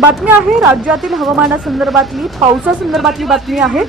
बातमी आहे राज्यातील हवामानासंदर्भातली पावसासंदर्भातली बातमी आहे।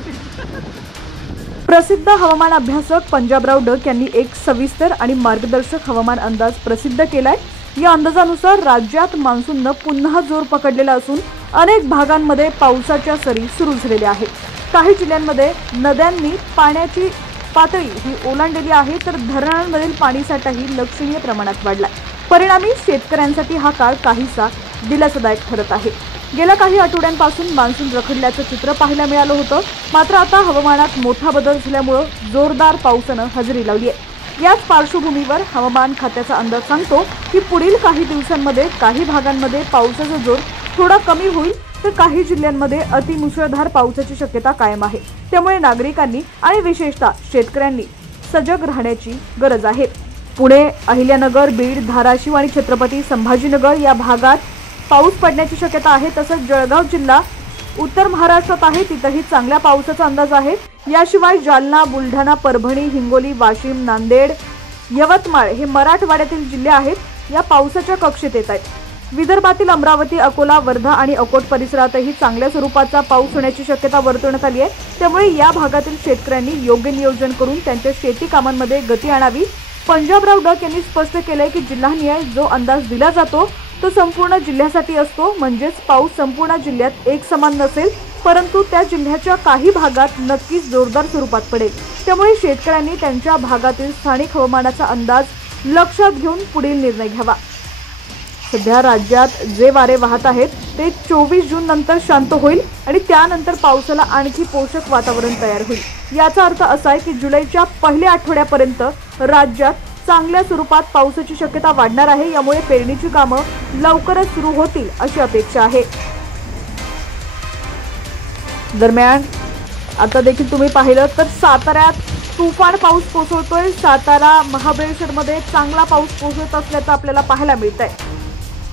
प्रसिद्ध हवामान अभ्यासक पंजाबराव डक यांनी एक सविस्तर आणि मार्गदर्शक हवामान अंदाज प्रसिद्ध केलाय। या अंदाजानुसार राज्यात मान्सूनने पुन्हा जोर पकडलेला असून अनेक भागांमध्ये पावसाच्या सरी सुरू झालेल्या आहेत। काही जिल्ह्यांमध्ये नद्यांनी पाण्याची पातळी ही ओलांडलेली आहे, तर धरणांमधील पाणीसाठाही लक्षणीय प्रमाणात वाढलाय। परिणामी शेतकऱ्यांसाठी हा काळ काहीसा दिलासादायक ठरत आहे। गेल्या काही आठवड्यांपासून मान्सून रखडल्याचं चित्र पाहायला मिळालं होतं, मात्र आता हवामानात मोठा बदल झाल्यामुळे जोरदार पावसानं हजेरी लावली आहे। याच पार्श्वभूमीवर हवामान खात्याचा अंदाज सांगतो की पुढील काही दिवसांमध्ये काही भागांमध्ये पावसाचा जोर थोडा कमी होईल, तर काही जिल्ह्यांमध्ये अतिमुसळधार पावसाची शक्यता कायम आहे। त्यामुळे नागरिकांनी आणि विशेषतः शेतकऱ्यांनी सजग राहण्याची गरज आहे। पुणे, अहिल्यानगर, बीड, धाराशिव आणि छत्रपती संभाजीनगर या भागात पाऊस पडण्याची शक्यता आहे। तसंच जळगाव जिल्हा उत्तर महाराष्ट्रात आहे, तिथेही चांगल्या पावसाचा अंदाज आहे। याशिवाय जालना, बुलढाणा, परभणी, हिंगोली, वाशिम, नांदेड, यवतमाळ हे मराठवाड्यातील जिल्हे आहेत, या पावसाच्या कक्षेत येत आहेत। विदर्भातील अमरावती, अकोला, वर्धा आणि अकोट परिसरातही चांगल्या स्वरूपाचा पाऊस होण्याची शक्यता वर्तवण्यात आली आहे। त्यामुळे या भागातील शेतकऱ्यांनी योग्य नियोजन करून त्यांच्या शेती कामांमध्ये गती आणावी। पंजाबराव डक यांनी स्पष्ट केलंय की जिल्हानिहाय जो अंदाज दिला जातो तो संपूर्ण जिल्ह्यासाठी असतो, म्हणजेच पाऊस संपूर्ण जिल्ह्यात एक समान नसेल, परंतु त्या जिल्ह्याच्या काही भागात नक्कीच जोरदार स्वरूपात पडेल। त्यामुळे शेतकऱ्यांनी त्यांच्या भागातील स्थानिक हवामानाचा अंदाज लक्षात घेऊन पुढील निर्णय घ्यावा। सध्या राज्यात जे वारे वाहत आहेत ते 24 जून नंतर शांत होईल आणि त्यानंतर पावसाला आणखी पोषक वातावरण तयार होईल। याचा अर्थ असा आहे की जुलैच्या पहिल्या आठवड्यापर्यंत राज्यात चांगल्या स्वरूपात पावसाची शक्यता वाढणार आहे। यामुळे पेरणीची कामं लवकरच सुरू होतील अशी अपेक्षा आहे। दरम्यान आता देखील तुम्ही पाहिलं तर साताऱ्यात तुफान पाऊस कोसळतोय। सातारा, महाबळेश्वरमध्ये चांगला पाऊस कोसळत असल्याचं आपल्याला पाहायला मिळतंय।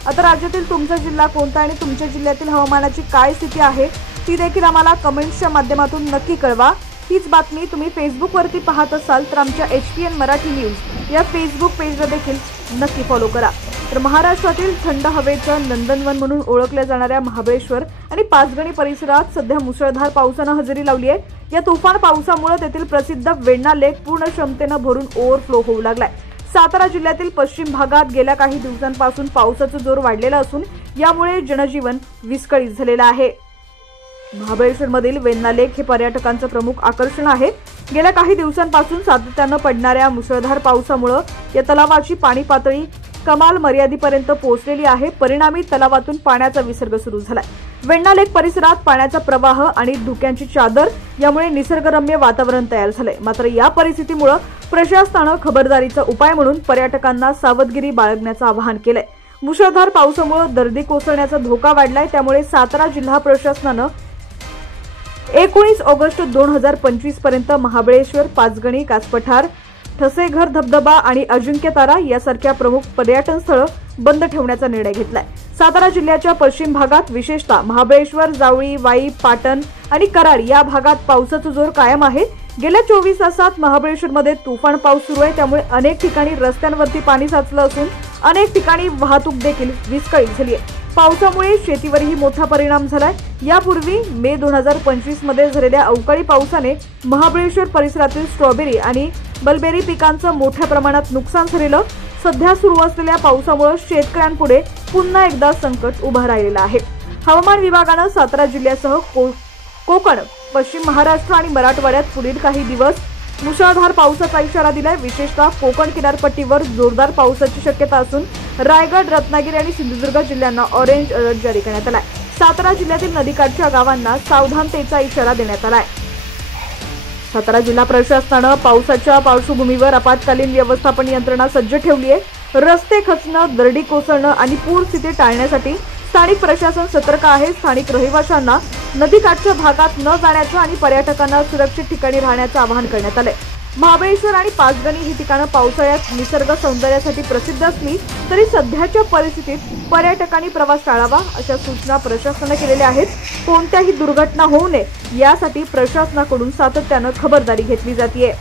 आता राज्यातील तुमचा जिल्हा कोणता आणि तुमच्या जिल्ह्यातील हवामानाची काय स्थिती आहे ती देखील आम्हाला कमेंट्सच्या माध्यमातून नक्की कळवा। हीच बातमी तुम्ही फेसबुकवरती पाहत असाल तर आमच्या HPN मराठी न्यूज या फेसबुक पेजला देखील नक्की फॉलो करा। तर महाराष्ट्रातील थंड हवेचं नंदनवन म्हणून ओळखल्या जाणाऱ्या महाबळेश्वर आणि पाचगणी परिसरात सध्या मुसळधार पावसानं हजेरी लावली आहे। या तुफान पावसामुळे तेथील प्रसिद्ध वेण्णा लेक पूर्ण क्षमतेनं भरून ओव्हरफ्लो होऊ लागलाय। सातारा जिल्ह्यातील पश्चिम भागात गेल्या काही दिवसांपासून पावसाचा जोर वाढलेला असून यामुळे जनजीवन विस्कळीत झालेलं आहे। महाबळेश्वरमधील वेण्णा लेक हे पर्यटकांचं प्रमुख आकर्षण आहे। गेल्या काही दिवसांपासून सातत्यानं पडणाऱ्या मुसळधार पावसामुळे या तलावाची पाणी पातळी कमाल मर्यादेपर्यंत पोहोचलेली आहे। परिणामी तलावातून पाण्याचा विसर्ग सुरू झालाय। वेण्णा लेक परिसरात पाण्याचा प्रवाह आणि धुक्यांची चादर यामुळे निसर्गरम्य वातावरण तयार झालंय। मात्र या परिस्थितीमुळे प्रशासनानं खबरदारीचा उपाय म्हणून पर्यटकांना सावधगिरी बाळगण्याचं आवाहन केलंय। मुसळधार पावसामुळे दर्दी कोसळण्याचा धोका वाढलाय। त्यामुळे सातारा जिल्हा प्रशासनानं 19 ऑगस्ट 2025 पर्यंत महाबळेश्वर, पाचगणी, कासपठार, ठसेघर धबधबा आणि अजिंक्यतारा यासारख्या प्रमुख पर्यटन स्थळं बंद ठेवण्याचा निर्णय घेतलाय। सातारा जिल्ह्याच्या पश्चिम भागात विशेषतः महाबळेश्वर, जावळी, वाई, पाटण आणि कराड या भागात पावसाचा जोर कायम आहे। गेल्या 24 तासात महाबळेश्वरमध्ये तुफान पाऊस सुरू आहे। त्यामुळे अनेक ठिकाणी रस्त्यांवरती पाणी साचलं असून अनेक ठिकाणी वाहतूक देखील विस्कळीत झाली आहे। पावसामुळे शेतीवरही मोठा परिणाम झालाय। यापूर्वी मे 2025 मध्ये झालेल्या अवकाळी पावसाने महाबळेश्वर परिसरातील स्ट्रॉबेरी आणि मलबेरी पिकांचं मोठ्या प्रमाणात नुकसान झालेलं। सध्या सुरू असलेल्या पावसामुळे शेतकऱ्यांपुढे पुन्हा एकदा संकट उभं राहिलेलं आहे। हवामान विभागानं सातारा जिल्ह्यासह कोकण, पश्चिम महाराष्ट्र आणि मराठवाड्यात पुढील काही दिवस मुसळधार पावसाचा इशारा दिलाय। विशेषतः कोकण किनारपट्टीवर जोरदार पावसाची शक्यता असून रायगड, रत्नागिरी आणि सिंधुदुर्ग जिल्ह्यांना ऑरेंज अलर्ट जारी करण्यात आलाय। सातारा जिल्ह्यातील नदीकाठच्या गावांना सावधानतेचा इशारा देण्यात आलाय। सातारा जिल्हा प्रशासनानं पावसाच्या पार्श्वभूमीवर आपत्कालीन व्यवस्थापन यंत्रणा सज्ज ठेवली आहे। रस्ते खचणं, दरडी कोसळणं आणि पूर स्थिती टाळण्यासाठी स्थानिक प्रशासन सतर्क आहे। स्थानिक रहिवाशांना नदीकाठच्या भागात न जाण्याचं आणि पर्यटकांना सुरक्षित ठिकाणी राहण्याचं आवाहन करण्यात आलंय। महाबळेश्वर आणि पाचगणी ही ठिकाणं पावसाळ्यात निसर्ग सौंदर्यासाठी प्रसिद्ध असली तरी सध्याच्या परिस्थितीत पर्यटकांनी प्रवास टाळावा अशा सूचना प्रशासनाने केलेल्या आहेत। कोणत्याही दुर्घटना होऊ नये यासाठी प्रशासनाकडून सातत्यानं खबरदारी घेतली जाते।